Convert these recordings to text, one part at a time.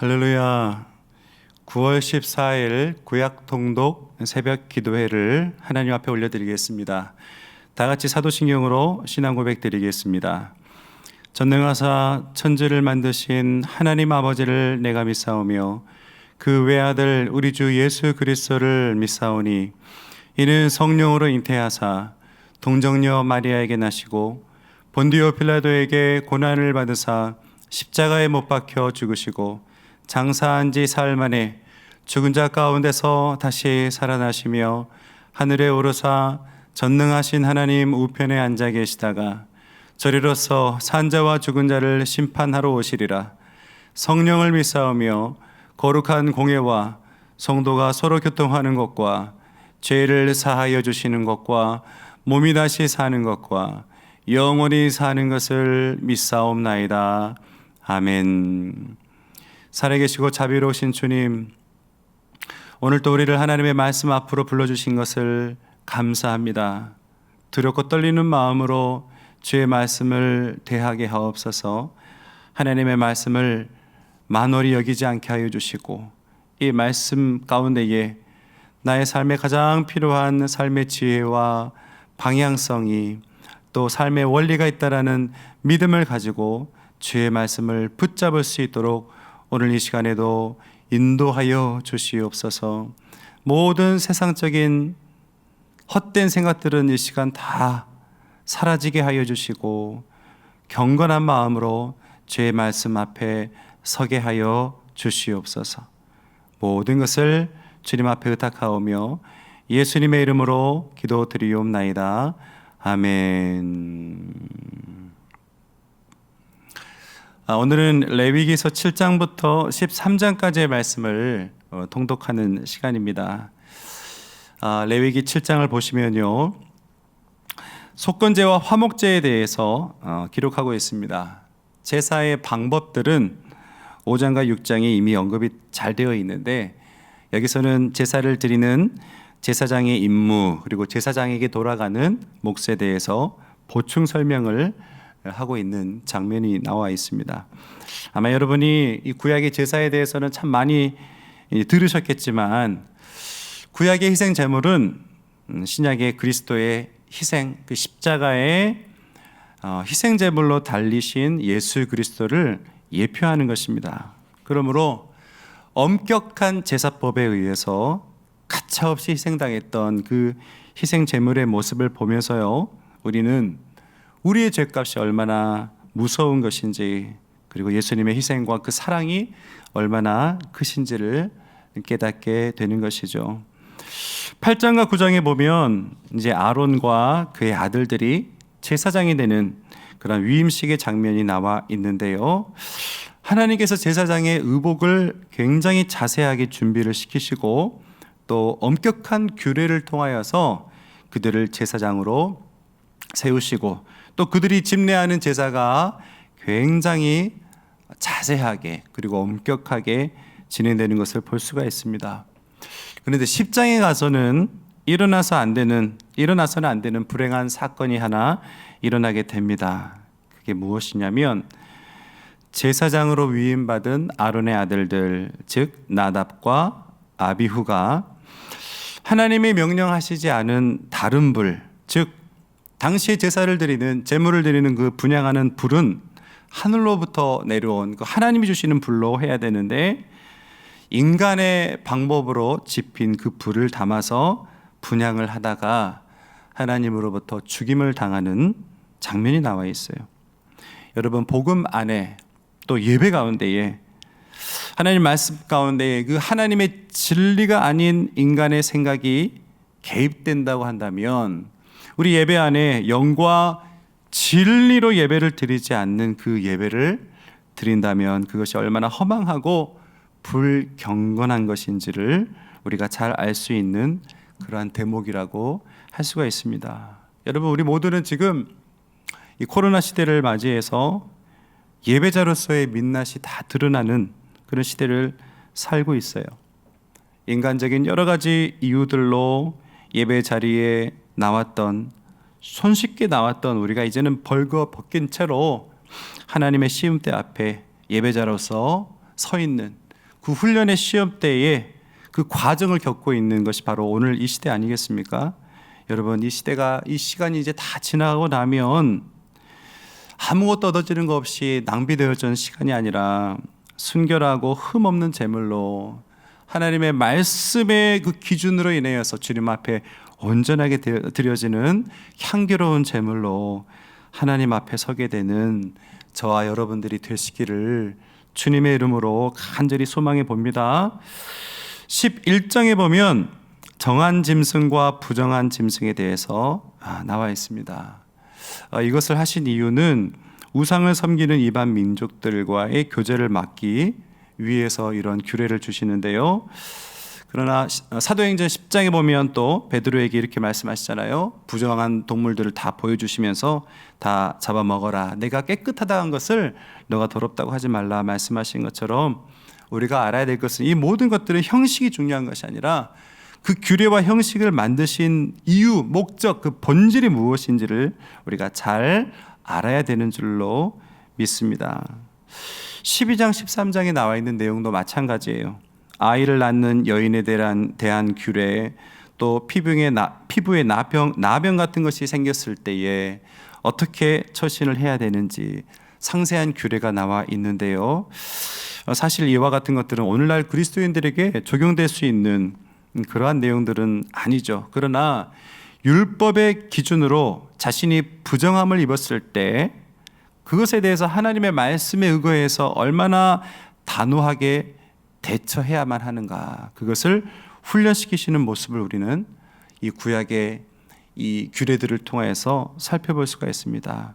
할렐루야. 9월 14일 구약 통독 새벽 기도회를 하나님 앞에 올려드리겠습니다. 다 같이 사도신경으로 신앙 고백 드리겠습니다. 전능하사 천지를 만드신 하나님 아버지를 내가 믿사오며 그 외아들 우리 주 예수 그리스도를 믿사오니 이는 성령으로 잉태하사 동정녀 마리아에게 나시고 본디오 필라도에게 고난을 받으사 십자가에 못 박혀 죽으시고 장사한 지 사흘 만에 죽은 자 가운데서 다시 살아나시며 하늘에 오르사 전능하신 하나님 우편에 앉아 계시다가 저리로서 산자와 죽은 자를 심판하러 오시리라. 성령을 믿사오며 거룩한 공예와 성도가 서로 교통하는 것과 죄를 사하여 주시는 것과 몸이 다시 사는 것과 영원히 사는 것을 믿사옵나이다. 아멘. 살아계시고 자비로우신 주님, 오늘 또 우리를 하나님의 말씀 앞으로 불러주신 것을 감사합니다. 두렵고 떨리는 마음으로 주의 말씀을 대하게 하옵소서. 하나님의 말씀을 만홀히 여기지 않게 하여 주시고 이 말씀 가운데에 나의 삶에 가장 필요한 삶의 지혜와 방향성이 또 삶의 원리가 있다라는 믿음을 가지고 주의 말씀을 붙잡을 수 있도록 오늘 이 시간에도 인도하여 주시옵소서. 모든 세상적인 헛된 생각들은 이 시간 다 사라지게 하여 주시고 경건한 마음으로 주의 말씀 앞에 서게 하여 주시옵소서. 모든 것을 주님 앞에 의탁하오며 예수님의 이름으로 기도드리옵나이다. 아멘. 오늘은 레위기서 7장부터 13장까지의 말씀을 통독하는 시간입니다. 레위기 7장을 보시면요, 속건제와 화목제에 대해서 기록하고 있습니다. 제사의 방법들은 5장과 6장에 이미 언급이 잘 되어 있는데, 여기서는 제사를 드리는 제사장의 임무 그리고 제사장에게 돌아가는 몫에 대해서 보충 설명을 하고 있는 장면이 나와 있습니다. 아마 여러분이 이 구약의 제사에 대해서는 참 많이 들으셨겠지만, 구약의 희생 제물은 신약의 그리스도의 희생, 그 십자가의 희생 제물로 달리신 예수 그리스도를 예표하는 것입니다. 그러므로 엄격한 제사법에 의해서 가차없이 희생당했던 그 희생 제물의 모습을 보면서요, 우리는 우리의 죄값이 얼마나 무서운 것인지, 그리고 예수님의 희생과 그 사랑이 얼마나 크신지를 깨닫게 되는 것이죠. 8장과 9장에 보면 이제 아론과 그의 아들들이 제사장이 되는 그런 위임식의 장면이 나와 있는데요, 하나님께서 제사장의 의복을 굉장히 자세하게 준비를 시키시고 또 엄격한 규례를 통하여서 그들을 제사장으로 세우시고, 또 그들이 집례하는 제사가 굉장히 자세하게 그리고 엄격하게 진행되는 것을 볼 수가 있습니다. 그런데 10장에 가서는 일어나서는 안 되는 불행한 사건이 하나 일어나게 됩니다. 그게 무엇이냐면, 제사장으로 위임받은 아론의 아들들, 즉 나답과 아비후가 하나님이 명령하시지 않은 다른 불, 즉 당시에 제사를 드리는, 제물을 드리는 그 분향하는 불은 하늘로부터 내려온 그 하나님이 주시는 불로 해야 되는데, 인간의 방법으로 지핀 그 불을 담아서 분향을 하다가 하나님으로부터 죽임을 당하는 장면이 나와 있어요. 여러분, 복음 안에 또 예배 가운데에 하나님 말씀 가운데에 그 하나님의 진리가 아닌 인간의 생각이 개입된다고 한다면, 우리 예배 안에 영과 진리로 예배를 드리지 않는 그 예배를 드린다면 그것이 얼마나 허망하고 불경건한 것인지를 우리가 잘 알 수 있는 그러한 대목이라고 할 수가 있습니다. 여러분, 우리 모두는 지금 이 코로나 시대를 맞이해서 예배자로서의 민낯이 다 드러나는 그런 시대를 살고 있어요. 인간적인 여러 가지 이유들로 예배 자리에 나왔던, 손쉽게 나왔던 우리가 이제는 벌거벗긴 채로 하나님의 시음대 앞에 예배자로서 서 있는 그 훈련의 시험대에 그 과정을 겪고 있는 것이 바로 오늘 이 시대 아니겠습니까? 여러분, 이 시간이 이제 다 지나가고 나면 아무것도 얻어지는 것 없이 낭비되어진 시간이 아니라 순결하고 흠없는 제물로 하나님의 말씀의 그 기준으로 인하여서 주님 앞에 온전하게 드려지는 향기로운 제물로 하나님 앞에 서게 되는 저와 여러분들이 되시기를 주님의 이름으로 간절히 소망해 봅니다. 11장에 보면 정한 짐승과 부정한 짐승에 대해서 나와 있습니다. 이것을 하신 이유는 우상을 섬기는 이방 민족들과의 교제를 막기 위해서 이런 규례를 주시는데요. 그러나 사도행전 10장에 보면 또 베드로에게 이렇게 말씀하시잖아요. 부정한 동물들을 다 보여주시면서 다 잡아먹어라. 내가 깨끗하다는 것을 너가 더럽다고 하지 말라 말씀하신 것처럼 우리가 알아야 될 것은 이 모든 것들은 형식이 중요한 것이 아니라 그 규례와 형식을 만드신 이유, 목적, 그 본질이 무엇인지를 우리가 잘 알아야 되는 줄로 믿습니다. 12장, 13장에 나와 있는 내용도 마찬가지예요. 아이를 낳는 여인에 대한 규례, 또 피부에 나병 같은 것이 생겼을 때에 어떻게 처신을 해야 되는지 상세한 규례가 나와 있는데요. 사실 이와 같은 것들은 오늘날 그리스도인들에게 적용될 수 있는 그러한 내용들은 아니죠. 그러나 율법의 기준으로 자신이 부정함을 입었을 때 그것에 대해서 하나님의 말씀에 의거해서 얼마나 단호하게 대처해야만 하는가, 그것을 훈련시키시는 모습을 우리는 이 구약의 이 규례들을 통해서 살펴볼 수가 있습니다.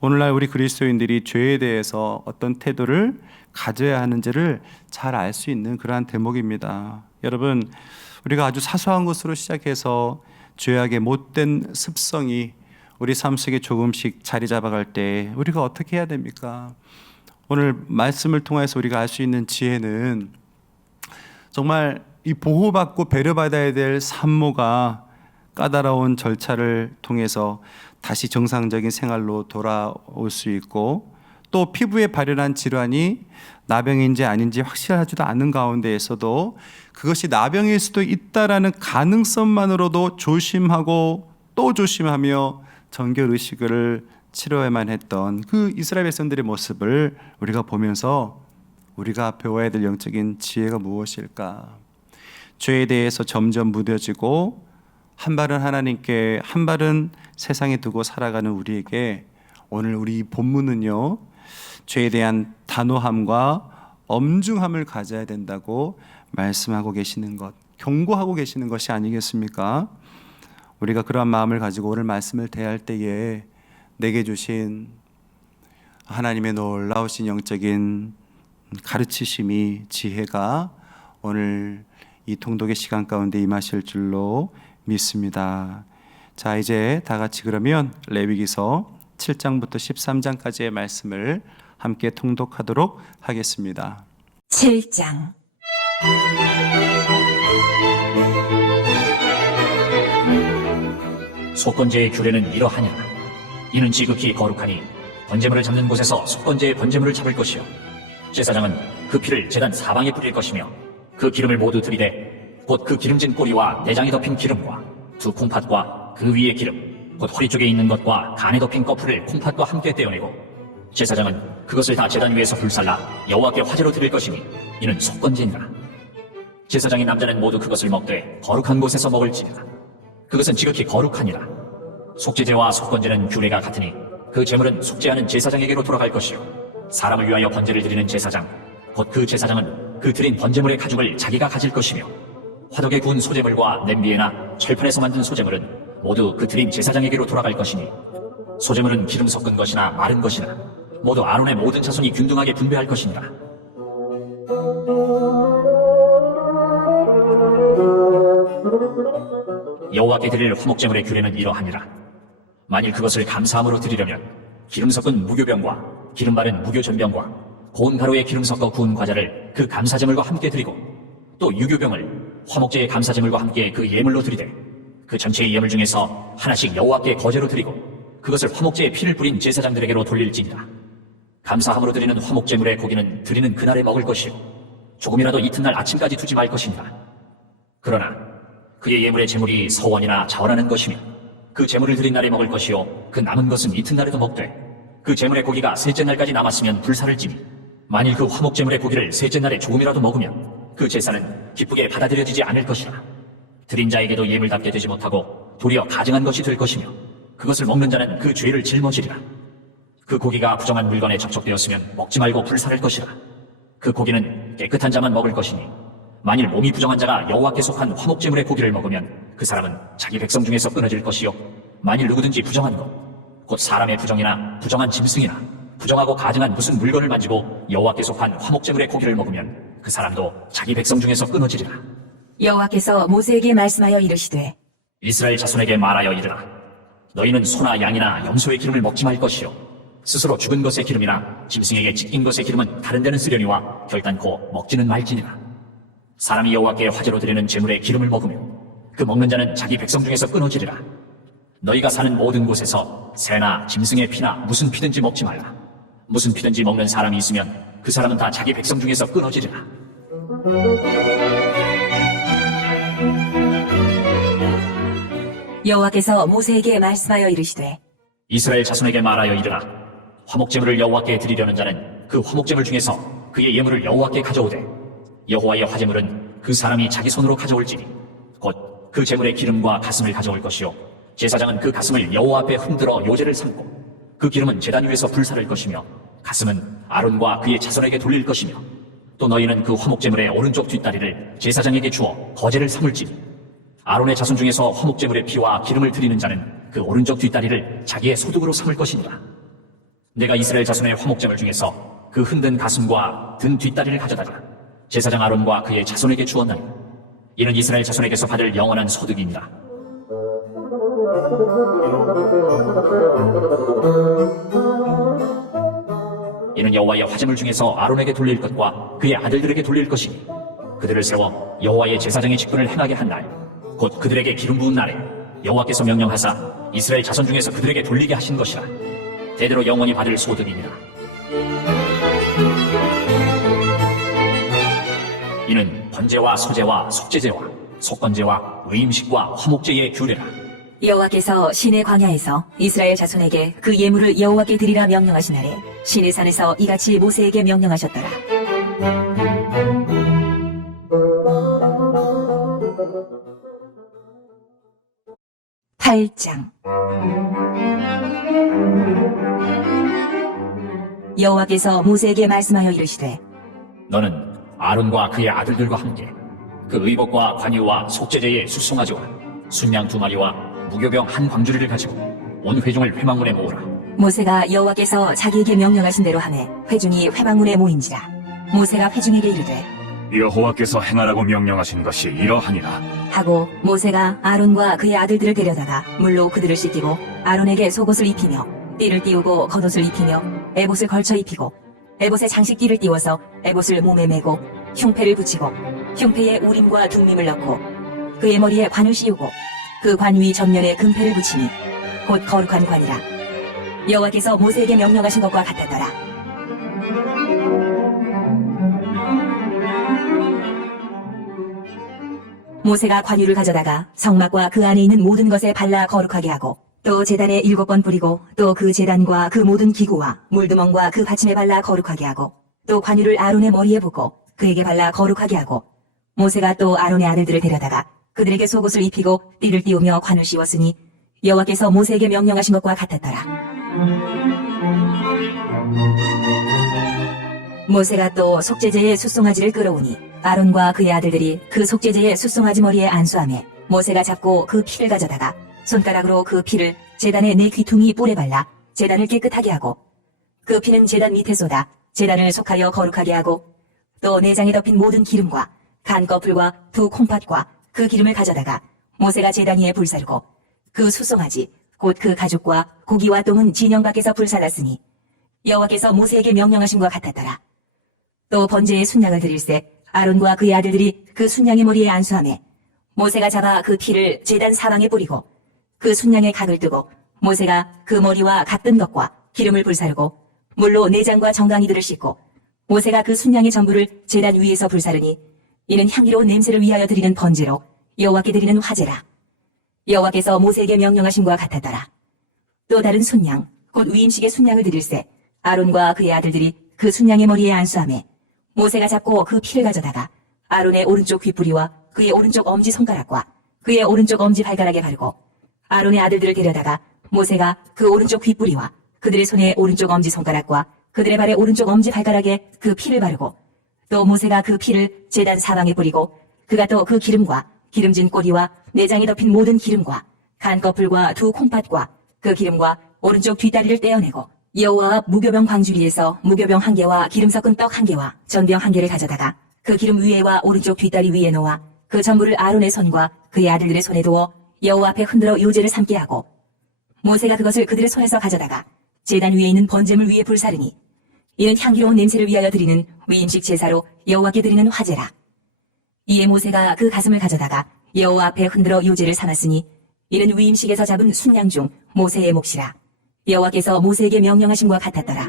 오늘날 우리 그리스도인들이 죄에 대해서 어떤 태도를 가져야 하는지를 잘 알 수 있는 그러한 대목입니다. 여러분, 우리가 아주 사소한 것으로 시작해서 죄악의 못된 습성이 우리 삶 속에 조금씩 자리 잡아갈 때 우리가 어떻게 해야 됩니까? 오늘 말씀을 통해서 우리가 알 수 있는 지혜는 정말 이 보호받고 배려받아야 될 산모가 까다로운 절차를 통해서 다시 정상적인 생활로 돌아올 수 있고, 또 피부에 발현한 질환이 나병인지 아닌지 확실하지도 않은 가운데에서도 그것이 나병일 수도 있다라는 가능성만으로도 조심하고 또 조심하며 정결의식을 치러야만 했던 그 이스라엘 백성들의 모습을 우리가 보면서 우리가 배워야 될 영적인 지혜가 무엇일까? 죄에 대해서 점점 무뎌지고 한 발은 하나님께 한 발은 세상에 두고 살아가는 우리에게 오늘 우리 본문은요, 죄에 대한 단호함과 엄중함을 가져야 된다고 말씀하고 계시는 것, 경고하고 계시는 것이 아니겠습니까? 우리가 그러한 마음을 가지고 오늘 말씀을 대할 때에 내게 주신 하나님의 놀라우신 영적인 가르치심이, 지혜가 오늘 이 통독의 시간 가운데 임하실 줄로 믿습니다. 자, 이제 다 같이 그러면 레위기서 7장부터 13장까지의 말씀을 함께 통독하도록 하겠습니다. 7장. 속건제의 규례는 이러하니라. 이는 지극히 거룩하니 번제물을 잡는 곳에서 속건제의 번제물을 잡을 것이요, 제사장은 그 피를 제단 사방에 뿌릴 것이며 그 기름을 모두 들이되 곧 그 기름진 꼬리와 내장에 덮인 기름과 두 콩팥과 그 위에 기름 곧 허리 쪽에 있는 것과 간에 덮인 거풀을 콩팥과 함께 떼어내고, 제사장은 그것을 다 제단 위에서 불살라 여호와께 화제로 드릴 것이니 이는 속건제니라. 제사장인 남자는 모두 그것을 먹되 거룩한 곳에서 먹을지니라. 그것은 지극히 거룩하니라. 속죄제와 속건제는 규례가 같으니 그 제물은 속죄하는 제사장에게로 돌아갈 것이요, 사람을 위하여 번제를 드리는 제사장 곧 그 제사장은 그 드린 번제물의 가죽을 자기가 가질 것이며, 화덕에 구운 소제물과 냄비에나 철판에서 만든 소제물은 모두 그 드린 제사장에게로 돌아갈 것이니, 소제물은 기름 섞은 것이나 마른 것이나 모두 아론의 모든 자손이 균등하게 분배할 것이니라. 여호와께 드릴 화목제물의 규례는 이러하니라. 만일 그것을 감사함으로 드리려면 기름 섞은 무교병과 기름 바른 무교전병과 고운 가루에 기름 섞어 구운 과자를 그 감사제물과 함께 드리고, 또 유교병을 화목제의 감사제물과 함께 그 예물로 드리되 그 전체의 예물 중에서 하나씩 여호와께 거제로 드리고 그것을 화목제에 피를 뿌린 제사장들에게로 돌릴지니라. 감사함으로 드리는 화목제물의 고기는 드리는 그날에 먹을 것이요, 조금이라도 이튿날 아침까지 두지 말 것이니라. 그러나 그의 예물의 제물이 서원이나 자원하는 것이면 그 제물을 드린 날에 먹을 것이요 그 남은 것은 이튿날에도 먹되 그 제물의 고기가 셋째 날까지 남았으면 불사를 찌니 만일 그 화목 제물의 고기를 셋째 날에 조금이라도 먹으면 그 제사는 기쁘게 받아들여지지 않을 것이라. 드린 자에게도 예물답게 되지 못하고 도리어 가증한 것이 될 것이며 그것을 먹는 자는 그 죄를 짊어지리라. 그 고기가 부정한 물건에 접촉되었으면 먹지 말고 불사를 것이라. 그 고기는 깨끗한 자만 먹을 것이니 만일 몸이 부정한 자가 여호와께 속한 화목제물의 고기를 먹으면 그 사람은 자기 백성 중에서 끊어질 것이요 만일 누구든지 부정한 것 곧 사람의 부정이나 부정한 짐승이나 부정하고 가증한 무슨 물건을 만지고 여호와께 속한 화목제물의 고기를 먹으면 그 사람도 자기 백성 중에서 끊어지리라. 여호와께서 모세에게 말씀하여 이르시되 이스라엘 자손에게 말하여 이르라. 너희는 소나 양이나 염소의 기름을 먹지 말 것이요 스스로 죽은 것의 기름이나 짐승에게 찢긴 것의 기름은 다른 데는 쓰려니와 결단코 먹지는 말지니라. 사람이 여호와께 화제로 드리는 제물의 기름을 먹으면 그 먹는 자는 자기 백성 중에서 끊어지리라. 너희가 사는 모든 곳에서 새나 짐승의 피나 무슨 피든지 먹지 말라. 무슨 피든지 먹는 사람이 있으면 그 사람은 다 자기 백성 중에서 끊어지리라. 여호와께서 모세에게 말씀하여 이르시되 이스라엘 자손에게 말하여 이르라. 화목제물을 여호와께 드리려는 자는 그 화목제물 중에서 그의 예물을 여호와께 가져오되 여호와의 화제물은 그 사람이 자기 손으로 가져올지니 곧 그 제물의 기름과 가슴을 가져올 것이요 제사장은 그 가슴을 여호와 앞에 흔들어 요제를 삼고 그 기름은 제단 위에서 불사를 것이며 가슴은 아론과 그의 자손에게 돌릴 것이며 또 너희는 그 화목제물의 오른쪽 뒷다리를 제사장에게 주어 거제를 삼을지니 아론의 자손 중에서 화목제물의 피와 기름을 드리는 자는 그 오른쪽 뒷다리를 자기의 소득으로 삼을 것이니라. 내가 이스라엘 자손의 화목제물 중에서 그 흔든 가슴과 든 뒷다리를 가져다가 제사장 아론과 그의 자손에게 주었나니 이는 이스라엘 자손에게서 받을 영원한 소득이니라. 이는 여호와의 화제물 중에서 아론에게 돌릴 것과 그의 아들들에게 돌릴 것이니 그들을 세워 여호와의 제사장의 직분을 행하게 한 날 곧 그들에게 기름 부은 날에 여호와께서 명령하사 이스라엘 자손 중에서 그들에게 돌리게 하신 것이라. 대대로 영원히 받을 소득이니라. 이는 번제와 소제와 속제제와 속건제와 의임식과 화목제의 규례라. 여호와께서 시내 광야에서 이스라엘 자손에게 그 예물을 여호와께 드리라 명령하신 날에 시내 산에서 이같이 모세에게 명령하셨더라. (8장) 여호와께서 모세에게 말씀하여 이르시되 너는 아론과 그의 아들들과 함께 그 의복과 관유와 속죄제의 수송아지와 순양 2마리와 무교병 한 광주리를 가지고 온 회중을 회막문에 모으라. 모세가 여호와께서 자기에게 명령하신 대로 하매 회중이 회막문에 모인지라. 모세가 회중에게 이르되 여호와께서 행하라고 명령하신 것이 이러하니라. 하고 모세가 아론과 그의 아들들을 데려다가 물로 그들을 씻기고 아론에게 속옷을 입히며 띠를 띄우고 겉옷을 입히며 에봇을 걸쳐 입히고 에봇에 장식띠를 띄워서 에봇을 몸에 메고 흉패를 붙이고 흉패에 우림과 둠밈을 넣고 그의 머리에 관을 씌우고 그 관 위 전면에 금패를 붙이니 곧 거룩한 관이라. 여호와께서 모세에게 명령하신 것과 같았더라. 모세가 관유를 가져다가 성막과 그 안에 있는 모든 것에 발라 거룩하게 하고 또 제단에 7번 뿌리고 또 그 제단과 그 모든 기구와 물두멍과 그 받침에 발라 거룩하게 하고 또 관유를 아론의 머리에 붓고 그에게 발라 거룩하게 하고 모세가 또 아론의 아들들을 데려다가 그들에게 속옷을 입히고 띠를 띄우며 관을 씌웠으니 여호와께서 모세에게 명령하신 것과 같았더라. 모세가 또 속죄제의 숫송아지를 끌어오니 아론과 그의 아들들이 그 속죄제의 숫송아지 머리에 안수하며 모세가 잡고 그 피를 가져다가 손가락으로 그 피를 제단의 4귀퉁이 뿔에 발라 제단을 깨끗하게 하고 그 피는 제단 밑에 쏟아 제단을 속하여 거룩하게 하고 또 내장에 덮인 모든 기름과 간 거풀과 2 콩팥과 그 기름을 가져다가 모세가 제단 위에 불사르고 그 숫송아지 곧 그 가죽과 고기와 똥은 진영 밖에서 불살랐으니 여호와께서 모세에게 명령하신 것과 같았더라. 또 번제의 순양을 드릴새 아론과 그의 아들들이 그 순양의 머리에 안수하며 모세가 잡아 그 피를 제단 사방에 뿌리고 그 순양의 각을 뜨고 모세가 그 머리와 각든 것과 기름을 불사르고 물로 내장과 정강이들을 씻고 모세가 그 순양의 전부를 제단 위에서 불사르니 이는 향기로운 냄새를 위하여 드리는 번제로 여호와께 드리는 화제라. 여호와께서 모세에게 명령하심과 같았더라. 또 다른 순양 곧 위임식의 순양을 드릴세 아론과 그의 아들들이 그 순양의 머리에 안수하매 모세가 잡고 그 피를 가져다가 아론의 오른쪽 귓부리와 그의 오른쪽 엄지 손가락과 그의 오른쪽 엄지 발가락에 바르고 아론의 아들들을 데려다가 모세가 그 오른쪽 귓부리와 그들의 손에 오른쪽 엄지 손가락과 그들의 발에 오른쪽 엄지 발가락에 그 피를 바르고 또 모세가 그 피를 제단 사방에 뿌리고 그가 또 그 기름과 기름진 꼬리와 내장이 덮인 모든 기름과 간꺼풀과 두 콩팥과 그 기름과 오른쪽 뒷다리를 떼어내고 여호와 앞 무교병 광주리에서 무교병 한 개와 기름 섞은 떡 한 개와 전병 한 개를 가져다가 그 기름 위에와 오른쪽 뒷다리 위에 놓아 그 전부를 아론의 손과 그의 아들들의 손에 두어 여호와 앞에 흔들어 요제를 삼게 하고 모세가 그것을 그들의 손에서 가져다가 제단 위에 있는 번제물 위에 불사르니 이는 향기로운 냄새를 위하여 드리는 위임식 제사로 여호와께 드리는 화제라. 이에 모세가 그 가슴을 가져다가 여호와 앞에 흔들어 요제를 삼았으니 이는 위임식에서 잡은 순양 중 모세의 몫이라. 여호와께서 모세에게 명령하심과 같았더라.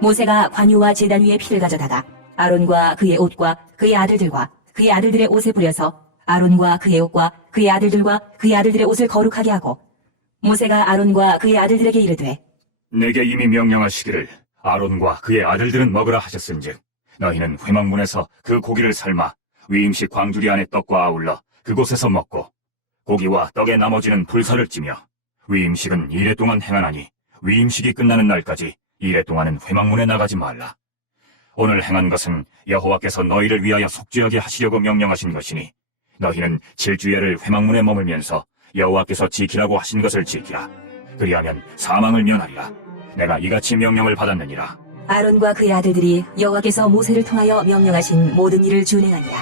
모세가 관유와 제단 위에 피를 가져다가 아론과 그의 옷과 그의 아들들과 그의 아들들의 옷에 뿌려서 아론과 그의 옷과 그의 아들들과 그의 아들들의 옷을 거룩하게 하고 모세가 아론과 그의 아들들에게 이르되 내게 이미 명령하시기를 아론과 그의 아들들은 먹으라 하셨은즉 너희는 회막문에서 그 고기를 삶아 위임식 광주리 안에 떡과 아울러 그곳에서 먹고 고기와 떡의 나머지는 불사를 찌며 위임식은 이래 동안 행하나니 위임식이 끝나는 날까지 이래 동안은 회막문에 나가지 말라. 오늘 행한 것은 여호와께서 너희를 위하여 속죄하게 하시려고 명령하신 것이니 너희는 7주야를 회막문에 머물면서 여호와께서 지키라고 하신 것을 지키라. 그리하면 사망을 면하리라. 내가 이같이 명령을 받았느니라. 아론과 그의 아들들이 여호와께서 모세를 통하여 명령하신 모든 일을 준행하니라.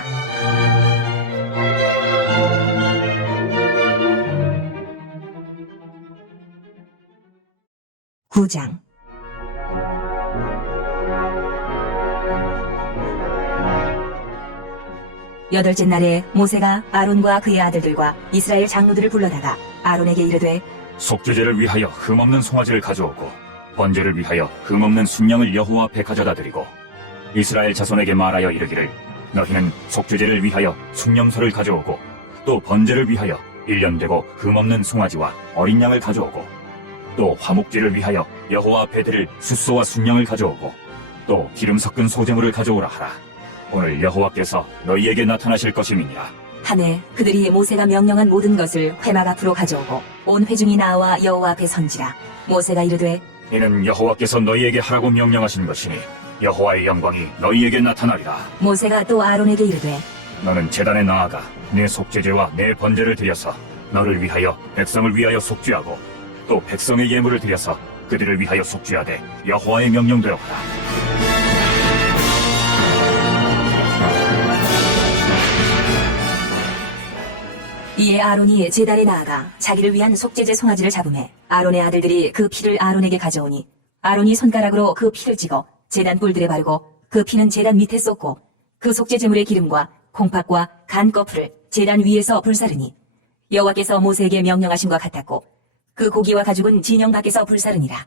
구장 여덟째 날에 모세가 아론과 그의 아들들과 이스라엘 장로들을 불러다가 아론에게 이르되 속죄제를 위하여 흠없는 송아지를 가져오고 번제를 위하여 흠없는 순양을 여호와 앞에 가져다 드리고 이스라엘 자손에게 말하여 이르기를 너희는 속죄제를 위하여 순념소를 가져오고 또 번제를 위하여 1년 되고 흠없는 송아지와 어린 양을 가져오고 또 화목제를 위하여 여호와 앞에 드릴 숫소와 순양을 가져오고 또 기름 섞은 소제물을 가져오라 하라. 오늘 여호와께서 너희에게 나타나실 것임이니라. 하매 그들이 모세가 명령한 모든 것을 회막 앞으로 가져오고 온 회중이 나와 여호와 앞에 선지라. 모세가 이르되 이는 여호와께서 너희에게 하라고 명령하신 것이니 여호와의 영광이 너희에게 나타나리라. 모세가 또 아론에게 이르되 너는 제단에 나아가 내 속죄제와 내 번제를 드려서 너를 위하여 백성을 위하여 속죄하고 또 백성의 예물을 드려서 그들을 위하여 속죄하되 여호와의 명령대로 하라. 이에 아론이 제단에 나아가 자기를 위한 속죄제 송아지를 잡으매 아론의 아들들이 그 피를 아론에게 가져오니 아론이 손가락으로 그 피를 찍어 제단 뿔들에 바르고 그 피는 제단 밑에 쏟고 그 속죄제물의 기름과 콩팥과 간꺼풀을 제단 위에서 불사르니 여호와께서 모세에게 명령하신 것 같았고 그 고기와 가죽은 진영 밖에서 불사르니라.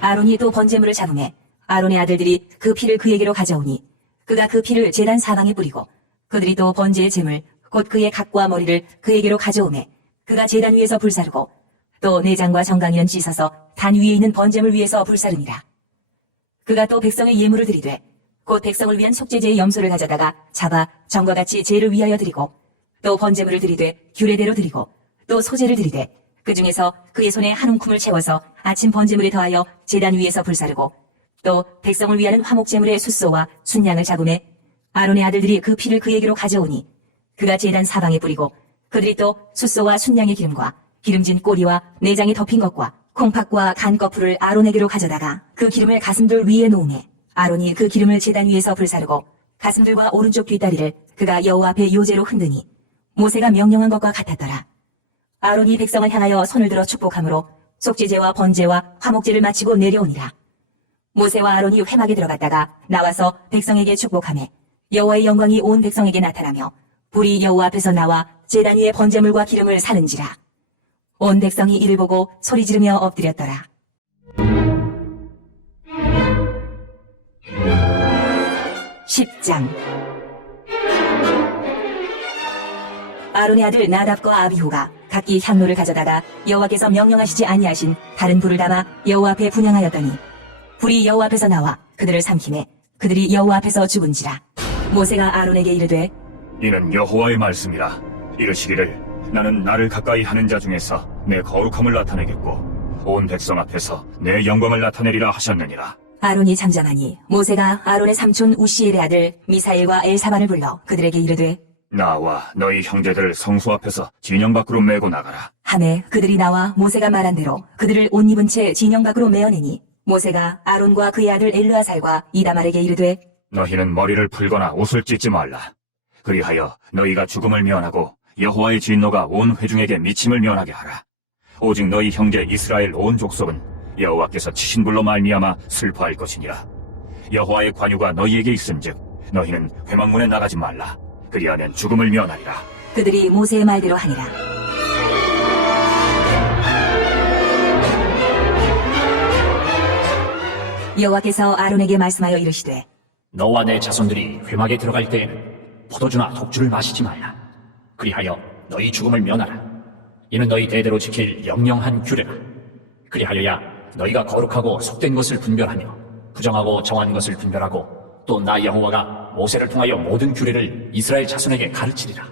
아론이 또 번제물을 잡으매 아론의 아들들이 그 피를 그에게로 가져오니 그가 그 피를 제단 사방에 뿌리고 그들이 또 번제의 제물 곧 그의 각과 머리를 그에게로 가져오매 그가 제단 위에서 불사르고 또 내장과 정강이는 씻어서 단 위에 있는 번제물 위에서 불사르니라. 그가 또 백성의 예물을 드리되 곧 백성을 위한 속죄제의 염소를 가져다가 잡아 전과 같이 제를 위하여 드리고 또 번제물을 드리되 규례대로 드리고 또 소제를 드리되 그 중에서 그의 손에 한 움큼을 채워서 아침 번제물에 더하여 제단 위에서 불사르고 또 백성을 위하는 화목제물의 숫소와 순양을 잡으매 아론의 아들들이 그 피를 그에게로 가져오니 그가 제단 사방에 뿌리고 그들이 또 숫소와 순양의 기름과 기름진 꼬리와 내장이 덮인 것과 콩팥과 간꺼풀을 아론에게로 가져다가 그 기름을 가슴들 위에 놓으매 아론이 그 기름을 제단 위에서 불사르고 가슴들과 오른쪽 뒷다리를 그가 여호와 앞에 요제로 흔드니 모세가 명령한 것과 같았더라. 아론이 백성을 향하여 손을 들어 축복함으로 속죄제와 번제와 화목제를 마치고 내려오니라. 모세와 아론이 회막에 들어갔다가 나와서 백성에게 축복하매 여호와의 영광이 온 백성에게 나타나며 불이 여호와 앞에서 나와 제단 위에 번제물과 기름을 사는지라. 온 백성이 이를 보고 소리 지르며 엎드렸더라. (10장) 아론의 아들 나답과 아비후가 각기 향로를 가져다가 여호와께서 명령하시지 아니하신 다른 불을 담아 여호와 앞에 분향하였더니 불이 여호와 앞에서 나와 그들을 삼키매 그들이 여호와 앞에서 죽은지라. 모세가 아론에게 이르되 이는 여호와의 말씀이라. 이르시기를 나는 나를 가까이 하는 자 중에서 내 거룩함을 나타내겠고 온 백성 앞에서 내 영광을 나타내리라 하셨느니라. 아론이 잠잠하니 모세가 아론의 삼촌 우시엘의 아들 미사엘과 엘사반을 불러 그들에게 이르되 나와 너희 형제들을 성소 앞에서 진영 밖으로 메고 나가라. 하매 그들이 나와 모세가 말한 대로 그들을 옷 입은 채 진영 밖으로 메어내니 모세가 아론과 그의 아들 엘르아살과 이다말에게 이르되 너희는 머리를 풀거나 옷을 찢지 말라. 그리하여 너희가 죽음을 면하고 여호와의 진노가 온 회중에게 미침을 면하게 하라. 오직 너희 형제 이스라엘 온 족속은 여호와께서 치신 불로 말미암아 슬퍼할 것이니라. 여호와의 관유가 너희에게 있은즉 너희는 회막문에 나가지 말라. 그리하면 죽음을 면하리라. 그들이 모세의 말대로 하니라. 여호와께서 아론에게 말씀하여 이르시되 너와 내 자손들이 회막에 들어갈 때에는 포도주나 독주를 마시지 말라. 그리하여 너희 죽음을 면하라. 이는 너희 대대로 지킬 영영한 규례라. 그리하여야 너희가 거룩하고 속된 것을 분별하며 부정하고 정한 것을 분별하고 또 나 여호와가 모세를 통하여 모든 규례를 이스라엘 자손에게 가르치리라.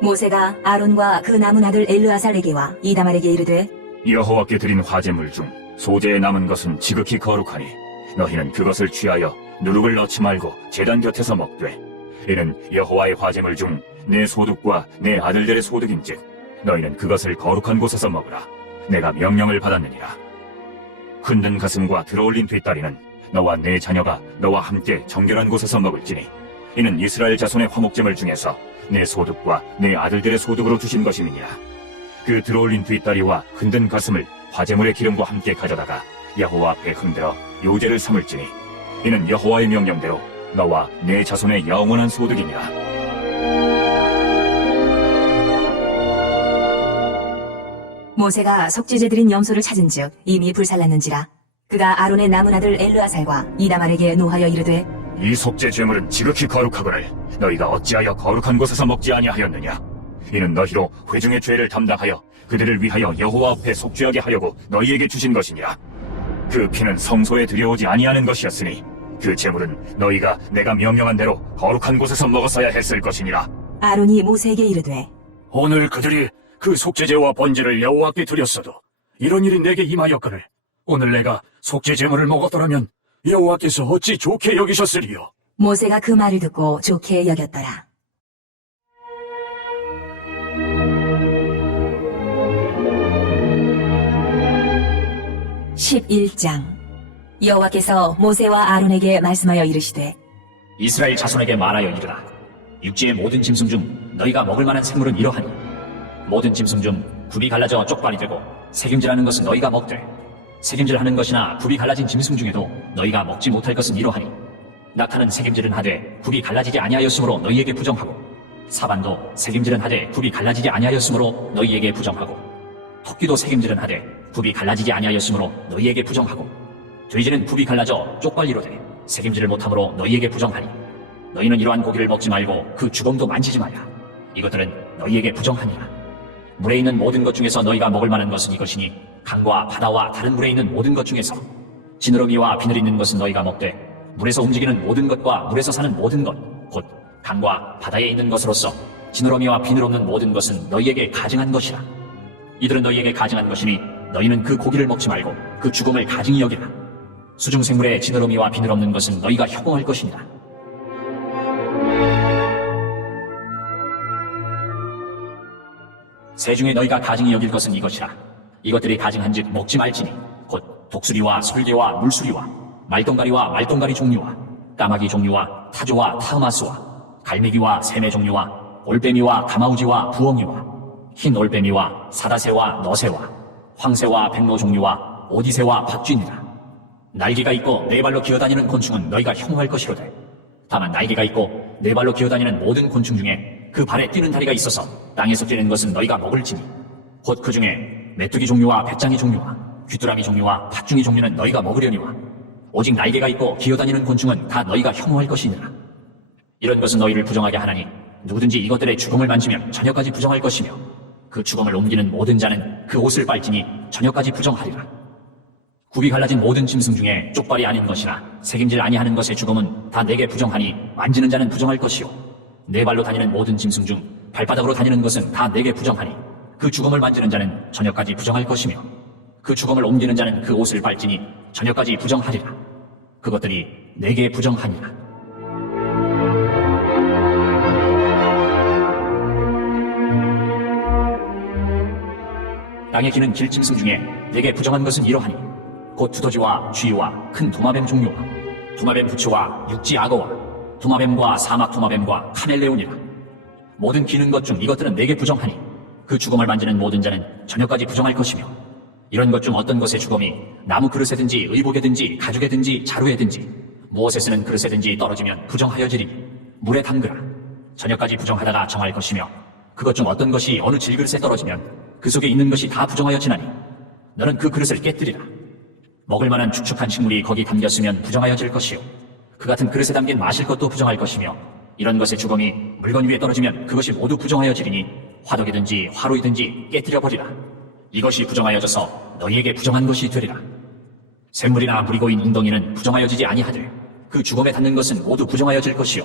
모세가 아론과 그 남은 아들 엘르아살에게와 이다말에게 이르되 여호와께 드린 화제물 중 소재에 남은 것은 지극히 거룩하니 너희는 그것을 취하여 누룩을 넣지 말고 제단 곁에서 먹되 이는 여호와의 화제물 중 내 소득과 내 아들들의 소득인즉 너희는 그것을 거룩한 곳에서 먹으라. 내가 명령을 받았느니라. 흔든 가슴과 들어올린 뒷다리는 너와 내 자녀가 너와 함께 정결한 곳에서 먹을지니 이는 이스라엘 자손의 화목제물 중에서 내 소득과 내 아들들의 소득으로 주신 것임이니라. 그 들어올린 뒷다리와 흔든 가슴을 화제물의 기름과 함께 가져다가 여호와 앞에 흔들어 요제를 삼을지니 이는 여호와의 명령대로 너와 내 자손의 영원한 소득이니라. 모세가 속죄제 드린 염소를 찾은즉 이미 불살랐는지라. 그가 아론의 남은 아들 엘르아살과 이다말에게 노하여 이르되 이 속죄 제물은 지극히 거룩하거늘 너희가 어찌하여 거룩한 곳에서 먹지 아니하였느냐. 이는 너희로 회중의 죄를 담당하여 그들을 위하여 여호와 앞에 속죄하게 하려고 너희에게 주신 것이니라. 그 피는 성소에 들여오지 아니하는 것이었으니 그 제물은 너희가 내가 명령한 대로 거룩한 곳에서 먹었어야 했을 것이니라. 아론이 모세에게 이르되 오늘 그들이 그 속죄제와 번제를 여호와께 드렸어도 이런 일이 내게 임하였거늘 오늘 내가 속죄 제물을 먹었더라면 여호와께서 어찌 좋게 여기셨으리요. 모세가 그 말을 듣고 좋게 여겼더라. (11장) 여호와께서 모세와 아론에게 말씀하여 이르시되 이스라엘 자손에게 말하여 이르라. 육지의 모든 짐승 중 너희가 먹을 만한 생물은 이러하니 모든 짐승 중 굽이 갈라져 쪽발이 되고 새김질하는 것은 너희가 먹되 새김질하는 것이나 굽이 갈라진 짐승 중에도 너희가 먹지 못할 것은 이러하니 낙타는 새김질은 하되 굽이 갈라지지 아니하였으므로 너희에게 부정하고 사반도 새김질은 하되 굽이 갈라지지 아니하였으므로 너희에게 부정하고 토끼도 새김질은 하되 굽이 갈라지지 아니하였으므로 너희에게 부정하고 돼지는 굽이 갈라져 쪽발이로되 새김질을 못하므로 너희에게 부정하니 너희는 이러한 고기를 먹지 말고 그 주범도 만지지 말라. 이것들은 너희에게 부정하니라. 물에 있는 모든 것 중에서 너희가 먹을 만한 것은 이것이니 강과 바다와 다른 물에 있는 모든 것 중에서 지느러미와 비늘 있는 것은 너희가 먹되 물에서 움직이는 모든 것과 물에서 사는 모든 것 곧 강과 바다에 있는 것으로서 지느러미와 비늘 없는 모든 것은 너희에게 가증한 것이라. 이들은 너희에게 가증한 것이니 너희는 그 고기를 먹지 말고 그 죽음을 가증히 여기라. 수중생물의 지느러미와 비늘 없는 것은 너희가 혁공할 것이니라. 새 중에 너희가 가증히 여길 것은 이것이라. 이것들이 가증한즉 먹지 말지니 곧 독수리와 솔개와 물수리와 말똥가리와 말똥가리 종류와 까마귀 종류와 타조와 타흐마스와 갈매기와 새매 종류와 올빼미와 가마우지와 부엉이와 흰 올빼미와 사다새와 너새와 황새와 백로 종류와 오디새와 박쥐니라. 날개가 있고 네 발로 기어다니는 곤충은 너희가 혐오할 것이로되 다만 날개가 있고 네 발로 기어다니는 모든 곤충 중에 그 발에 뛰는 다리가 있어서 땅에서 뛰는 것은 너희가 먹을지니 곧 그 중에 메뚜기 종류와 배짱이 종류와 귀뚜라미 종류와 팥중이 종류는 너희가 먹으려니와 오직 날개가 있고 기어다니는 곤충은 다 너희가 혐오할 것이니라. 이런 것은 너희를 부정하게 하나니 누구든지 이것들의 죽음을 만지면 저녁까지 부정할 것이며 그 죽음을 옮기는 모든 자는 그 옷을 빨지니 저녁까지 부정하리라. 굽이 갈라진 모든 짐승 중에 쪽발이 아닌 것이나 새김질 아니하는 것의 죽음은 다 내게 부정하니 만지는 자는 부정할 것이요 네 발로 다니는 모든 짐승 중 발바닥으로 다니는 것은 다 내게 부정하니 그 죽음을 만지는 자는 저녁까지 부정할 것이며 그 죽음을 옮기는 자는 그 옷을 빨지니 저녁까지 부정하리라. 그것들이 내게 부정하니라. 땅에 기는 길짐승 중에 내게 부정한 것은 이러하니 곧 두더지와 쥐와 큰 도마뱀 종류와 도마뱀 부츠와 육지 악어와 도마뱀과 사막 도마뱀과 카멜레온이라. 모든 기는 것 중 이것들은 내게 부정하니 그 죽음을 만지는 모든 자는 저녁까지 부정할 것이며 이런 것 중 어떤 것의 죽음이 나무 그릇에든지 의복에든지 가죽에든지 자루에든지 무엇에 쓰는 그릇에든지 떨어지면 부정하여지리니 물에 담그라. 저녁까지 부정하다가 정할 것이며 그것 중 어떤 것이 어느 질그릇에 떨어지면 그 속에 있는 것이 다 부정하여 지나니 너는 그 그릇을 깨뜨리라. 먹을 만한 축축한 식물이 거기 담겼으면 부정하여질 것이요 그 같은 그릇에 담긴 마실 것도 부정할 것이며 이런 것의 죽음이 물건 위에 떨어지면 그것이 모두 부정하여지리니 화덕이든지 화로이든지 깨뜨려 버리라. 이것이 부정하여져서 너희에게 부정한 것이 되리라. 샘물이나 물이 고인 웅덩이는 부정하여지지 아니하되 그 죽음에 닿는 것은 모두 부정하여질 것이요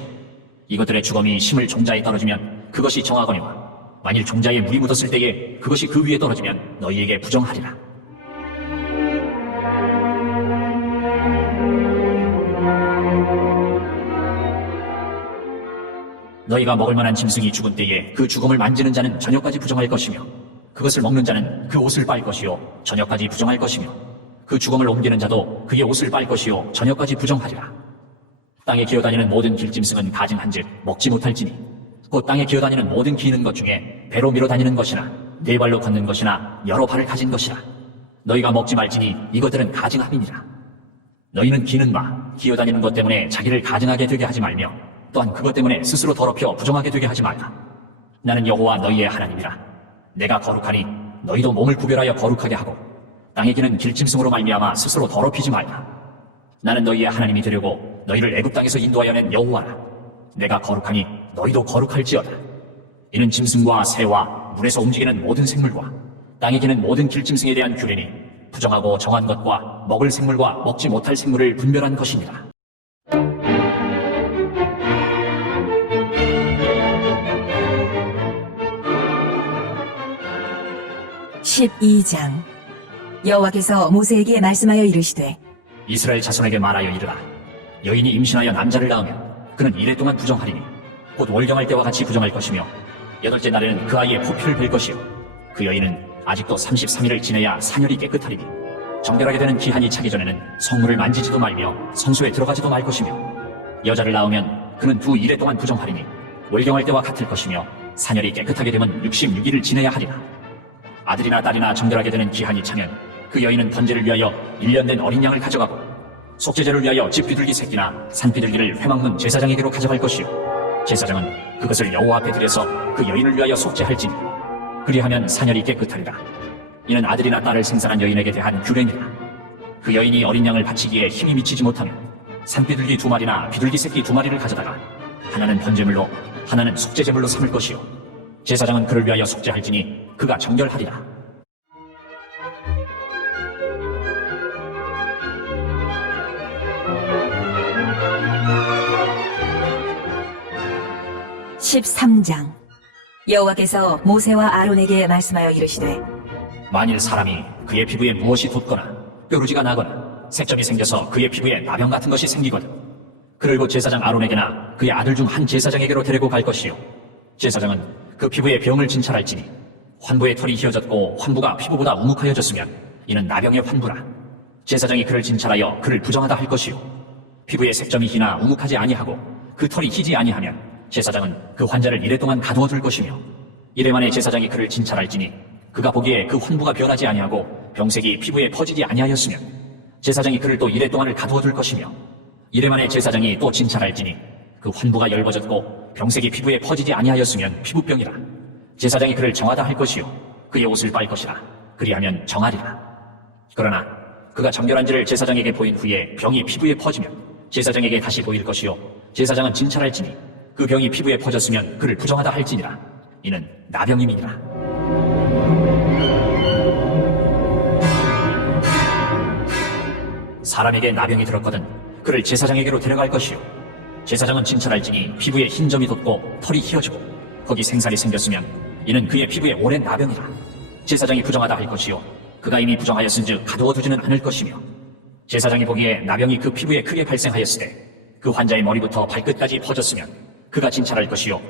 이것들의 죽음이 심을 종자에 떨어지면 그것이 정하거니와 만일 종자에 물이 묻었을 때에 그것이 그 위에 떨어지면 너희에게 부정하리라. 너희가 먹을 만한 짐승이 죽은 때에 그 죽음을 만지는 자는 저녁까지 부정할 것이며 그것을 먹는 자는 그 옷을 빨 것이요 저녁까지 부정할 것이며 그 죽음을 옮기는 자도 그의 옷을 빨 것이요 저녁까지 부정하리라. 땅에 기어다니는 모든 길짐승은 가증한즉 먹지 못할지니 곧 땅에 기어다니는 모든 기는 것 중에 배로 밀어 다니는 것이나 네 발로 걷는 것이나 여러 발을 가진 것이라. 너희가 먹지 말지니 이것들은 가증함이니라. 너희는 기는 바 기어다니는 것 때문에 자기를 가증하게 되게 하지 말며 또한 그것 때문에 스스로 더럽혀 부정하게 되게 하지 말라. 나는 여호와 너희의 하나님이라. 내가 거룩하니 너희도 몸을 구별하여 거룩하게 하고 땅에 기는 길짐승으로 말미암아 스스로 더럽히지 말라. 나는 너희의 하나님이 되려고 너희를 애굽 땅에서 인도하여 낸 여호와라. 내가 거룩하니 너희도 거룩할지어다. 이는 짐승과 새와 물에서 움직이는 모든 생물과 땅에 기는 모든 길짐승에 대한 규례니 부정하고 정한 것과 먹을 생물과 먹지 못할 생물을 분별한 것이니라. 12장. 여호와께서 모세에게 말씀하여 이르시되 이스라엘 자손에게 말하여 이르라. 여인이 임신하여 남자를 낳으면 그는 이래 동안 부정하리니 곧 월경할 때와 같이 부정할 것이며 8째 날에는 그 아이의 포피를 뵐 것이요 그 여인은 아직도 33일을 지내야 사녀리 깨끗하리니 정결하게 되는 기한이 차기 전에는 성물을 만지지도 말며 성소에 들어가지도 말 것이며 여자를 낳으면 그는 두 이래 동안 부정하리니 월경할 때와 같을 것이며 사녀리 깨끗하게 되면 66일을 지내야 하리라. 아들이나 딸이나 정결하게 되는 기한이 차면 그 여인은 번제를 위하여 1년 된 어린 양을 가져가고 속죄제를 위하여 집 비둘기 새끼나 산 비둘기를 회막문 제사장에게로 가져갈 것이요 제사장은 그것을 여호와 앞에 들여서 그 여인을 위하여 속죄할지니 그리하면 사녀리 깨끗하리라. 이는 아들이나 딸을 생산한 여인에게 대한 규례니라. 그 여인이 어린 양을 바치기에 힘이 미치지 못하면 산 비둘기 2마리나 비둘기 새끼 2마리를 가져다가 하나는 번제물로 하나는 속죄제물로 삼을 것이요 제사장은 그를 위하여 속죄할지니 그가 정결하리라. (13장) 여호와께서 모세와 아론에게 말씀하여 이르시되 만일 사람이 그의 피부에 무엇이 돋거나 뾰루지가 나거나 색점이 생겨서 그의 피부에 나병 같은 것이 생기거든 그를 곧 제사장 아론에게나 그의 아들 중 한 제사장에게로 데리고 갈 것이요 제사장은 그 피부에 병을 진찰할지니 환부의 털이 휘어졌고 환부가 피부보다 우묵하여졌으면 이는 나병의 환부라. 제사장이 그를 진찰하여 그를 부정하다 할 것이요 피부에 색점이 희나 우묵하지 아니하고 그 털이 희지 아니하면 제사장은 그 환자를 이래 동안 가두어 둘 것이며 이래 만에 제사장이 그를 진찰할지니 그가 보기에 그 환부가 변하지 아니하고 병색이 피부에 퍼지지 아니하였으면 제사장이 그를 또 이레 동안을 가두어 둘 것이며 이레 만에 제사장이 또 진찰할지니 그 환부가 열버졌고 병색이 피부에 퍼지지 아니하였으면 피부병이라. 제사장이 그를 정하다 할 것이요 그의 옷을 빨 것이라. 그리하면 정하리라. 그러나 그가 정결한지를 제사장에게 보인 후에 병이 피부에 퍼지면 제사장에게 다시 보일 것이요 제사장은 진찰할지니 그 병이 피부에 퍼졌으면 그를 부정하다 할지니라. 이는 나병임이니라. 사람에게 나병이 들었거든 그를 제사장에게로 데려갈 것이요 제사장은 진찰할지니 피부에 흰 점이 돋고 털이 휘어지고 거기 생살이 생겼으면 이는 그의 피부에 오랜 나병이라. 제사장이 부정하다 할 것이요 그가 이미 부정하였은즉 가두어 두지는 않을 것이며 제사장이 보기에 나병이 그 피부에 크게 발생하였을 때 그 환자의 머리부터 발끝까지 퍼졌으면 그가 진찰할 것이요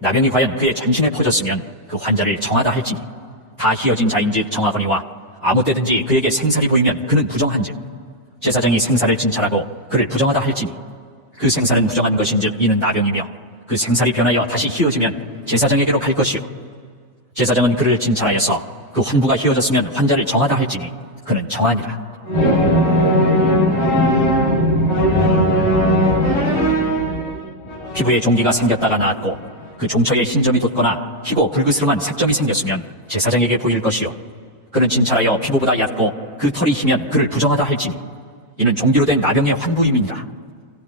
나병이 과연 그의 전신에 퍼졌으면 그 환자를 정하다 할지니 다 휘어진 자인즉 정하거니와 아무 때든지 그에게 생살이 보이면 그는 부정한즉 제사장이 생살을 진찰하고 그를 부정하다 할지니 그 생살은 부정한 것인즉 이는 나병이며 그 생살이 변하여 다시 휘어지면 제사장에게로 갈 것이요 제사장은 그를 진찰하여서 그 환부가 휘어졌으면 환자를 정하다 할지니 그는 정하니라. 피부에 종기가 생겼다가 나았고 그 종처에 흰 점이 돋거나 희고 붉으스름한 색점이 생겼으면 제사장에게 보일 것이요 그는 진찰하여 피부보다 얕고 그 털이 희면 그를 부정하다 할지니 이는 종기로 된 나병의 환부임이니라.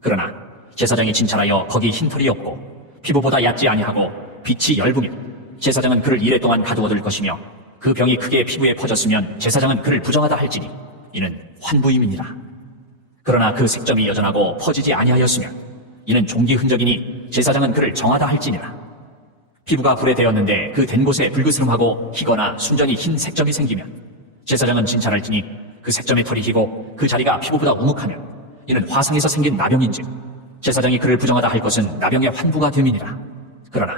그러나 제사장이 진찰하여 거기 흰 털이 없고 피부보다 얕지 아니하고 빛이 엷으면 제사장은 그를 이레 동안 가두어둘 것이며 그 병이 크게 피부에 퍼졌으면 제사장은 그를 부정하다 할지니 이는 환부임이니라. 그러나 그 색점이 여전하고 퍼지지 아니하였으면 이는 종기 흔적이니 제사장은 그를 정하다 할지니라. 피부가 불에 대었는데 그 된 곳에 붉으스름하고 희거나 순전히 흰 색점이 생기면 제사장은 진찰할지니 그 색점의 털이 희고 그 자리가 피부보다 우묵하면 이는 화상에서 생긴 나병인즉 제사장이 그를 부정하다 할 것은 나병의 환부가 됨이니라. 그러나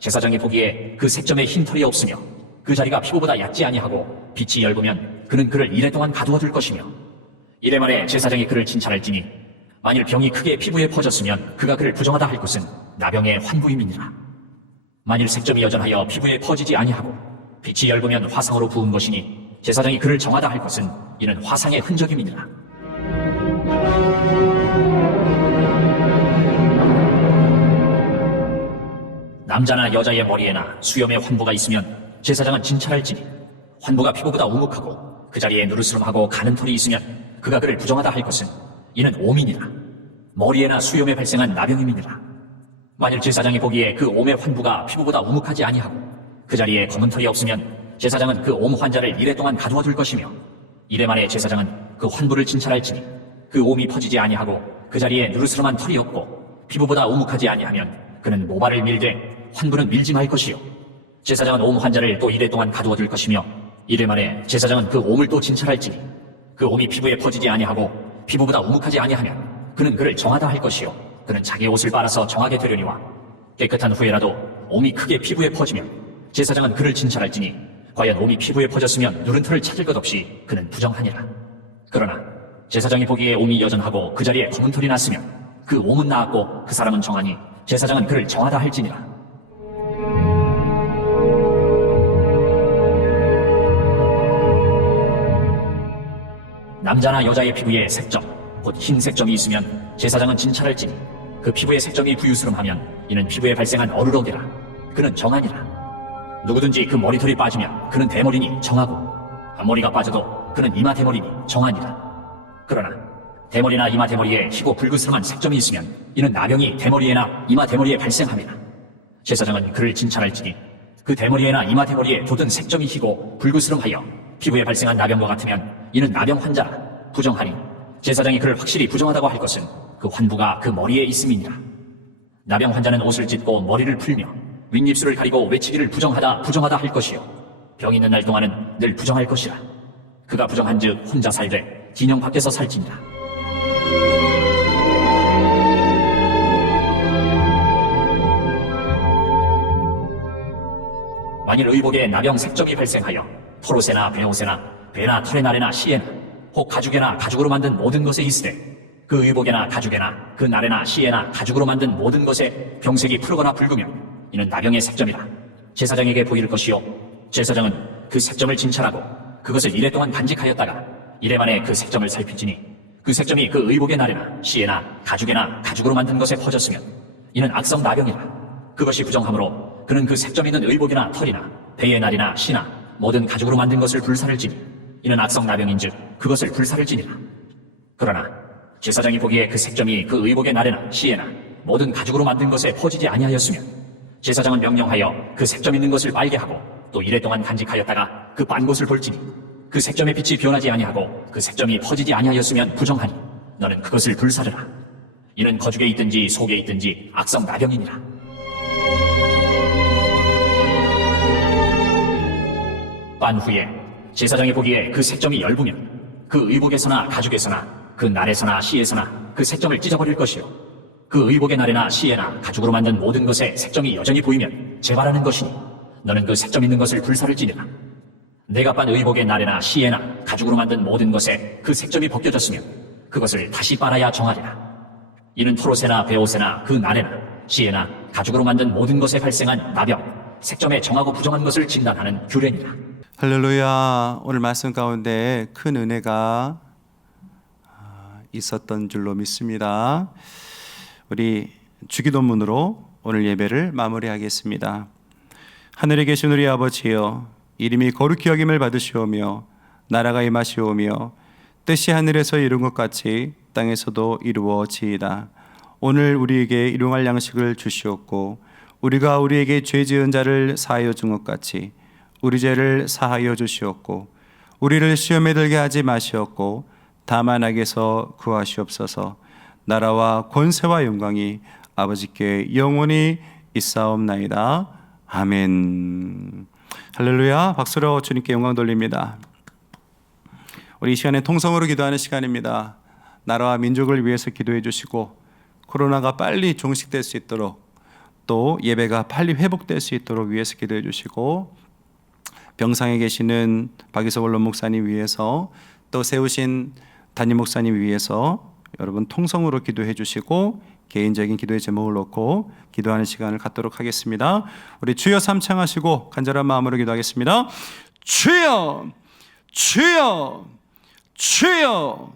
제사장이 보기에 그 색점에 흰 털이 없으며 그 자리가 피부보다 얕지 아니하고 빛이 엷으면 그는 그를 이레 동안 가두어 둘 것이며 이레 만에 제사장이 그를 진찰할지니 만일 병이 크게 피부에 퍼졌으면 그가 그를 부정하다 할 것은 나병의 환부임이니라. 만일 색점이 여전하여 피부에 퍼지지 아니하고 빛이 엷으면 화상으로 부은 것이니 제사장이 그를 정하다 할 것은 이는 화상의 흔적임이니라. 남자나 여자의 머리에나 수염에 환부가 있으면 제사장은 진찰할지니 환부가 피부보다 우묵하고 그 자리에 누르스름하고 가는 털이 있으면 그가 그를 부정하다 할 것은 이는 오민이라. 머리에나 수염에 발생한 나병임이니라. 만일 제사장이 보기에 그 옴의 환부가 피부보다 우묵하지 아니하고 그 자리에 검은 털이 없으면 제사장은 그 옴 환자를 이레 동안 가두어 둘 것이며 이레 만에 제사장은 그 환부를 진찰할지니 그 옴이 퍼지지 아니하고 그 자리에 누르스름한 털이 없고 피부보다 우묵하지 아니하면 그는 모발을 밀되 환부는 밀지 말 것이요 제사장은 옴 환자를 또 이레 동안 가두어 둘 것이며 이레 만에 제사장은 그 옴을 또 진찰할지니 그 옴이 피부에 퍼지지 아니하고 피부보다 우묵하지 아니하면 그는 그를 정하다 할 것이요 그는 자기 옷을 빨아서 정하게 되려니와 깨끗한 후에라도 옴이 크게 피부에 퍼지면 제사장은 그를 진찰할지니 과연 옴이 피부에 퍼졌으면 누른 털을 찾을 것 없이 그는 부정하니라. 그러나 제사장이 보기에 옴이 여전하고 그 자리에 검은 털이 났으면 그 옴은 나았고 그 사람은 정하니 제사장은 그를 정하다 할지니라. 남자나 여자의 피부에 색점 곧 흰 색점이 있으면 제사장은 진찰할지니 그 피부의 색점이 부유스름하면 이는 피부에 발생한 어루럭이라. 그는 정하니라. 누구든지 그 머리털이 빠지면 그는 대머리니 정하고 앞머리가 빠져도 그는 이마 대머리니 정하니라. 그러나 대머리나 이마 대머리에 희고 붉으스름한 색점이 있으면 이는 나병이 대머리에나 이마 대머리에 발생함이라. 제사장은 그를 진찰할지니 그 대머리에나 이마 대머리에 돋은 색점이 희고 붉으스름하여 피부에 발생한 나병과 같으면 이는 나병 환자라. 부정하니 제사장이 그를 확실히 부정하다고 할 것은 그 환부가 그 머리에 있음이니라. 나병 환자는 옷을 찢고 머리를 풀며 윗입술을 가리고 외치기를 부정하다 할 것이요 병 있는 날 동안은 늘 부정할 것이라. 그가 부정한즉 혼자 살되 진영 밖에서 살지니라. 만일 의복에 나병 색점이 발생하여 털옷에나 베옷에나 배나 털의 날에나 시에나 혹 가죽에나 가죽으로 만든 모든 것에 있으되 그 의복에나 가죽에나 그 날에나 시에나 가죽으로 만든 모든 것에 병색이 푸르거나 붉으면 이는 나병의 색점이라. 제사장에게 보일 것이요 제사장은 그 색점을 진찰하고 그것을 이레 동안 간직하였다가 이래만에 그 색점을 살필지니 그 색점이 그 의복의 날에나 시에나 가죽에나 가죽으로 만든 것에 퍼졌으면 이는 악성 나병이라. 그것이 부정하므로 그는 그 색점 있는 의복이나 털이나 배의 날이나 시나 모든 가죽으로 만든 것을 불사를 지니 이는 악성 나병인즉 그것을 불사를 지니라. 그러나 제사장이 보기에 그 색점이 그 의복의 날에나 시에나 모든 가죽으로 만든 것에 퍼지지 아니하였으면 제사장은 명령하여 그 색점 있는 것을 빨게 하고 또 이래 동안 간직하였다가 그 빤 곳을 볼지니 그 색점의 빛이 변하지 아니하고 그 색점이 퍼지지 아니하였으면 부정하니 너는 그것을 불사르라. 이는 거죽에 있든지 속에 있든지 악성 나병이니라. 빤 후에 제사장이 보기에 그 색점이 엷으면 그 의복에서나 가죽에서나 그 날에서나 시에서나 그 색점을 찢어버릴 것이요 그 의복의 날에나 시에나 가죽으로 만든 모든 것에 색점이 여전히 보이면 재발하는 것이니 너는 그 색점 있는 것을 불사를 지니라. 내가 빤 의복의 날에나 시에나 가죽으로 만든 모든 것에 그 색점이 벗겨졌으면 그것을 다시 빨아야 정하리라. 이는 토로새나 베오새나 그 날에나 시에나 가죽으로 만든 모든 것에 발생한 나병, 색점에 정하고 부정한 것을 진단하는 규례니라. 할렐루야. 오늘 말씀 가운데 큰 은혜가 있었던 줄로 믿습니다. 우리 주기도문으로 오늘 예배를 마무리하겠습니다. 하늘에 계신 우리 아버지여, 이름이 거룩히 여김을 받으시오며 나라가 임하시오며 뜻이 하늘에서 이룬 것 같이 땅에서도 이루어지이다. 오늘 우리에게 일용할 양식을 주시옵고 우리가 우리에게 죄 지은 자를 사하여 준 것 같이 우리 죄를 사하여 주시옵고 우리를 시험에 들게 하지 마시옵고 다만 악에서 구하시옵소서. 나라와 권세와 영광이 아버지께 영원히 있사옵나이다. 아멘. 할렐루야. 박수로 주님께 영광 돌립니다. 우리 이 시간에 통성으로 기도하는 시간입니다. 나라와 민족을 위해서 기도해 주시고 코로나가 빨리 종식될 수 있도록 또 예배가 빨리 회복될 수 있도록 위해서 기도해 주시고 병상에 계시는 박이석 원로 목사님 위해서 또 세우신 담임 목사님 위해서 여러분 통성으로 기도해 주시고 개인적인 기도의 제목을 놓고 기도하는 시간을 갖도록 하겠습니다. 우리 주여 삼창하시고 간절한 마음으로 기도하겠습니다. 주여, 주여, 주여.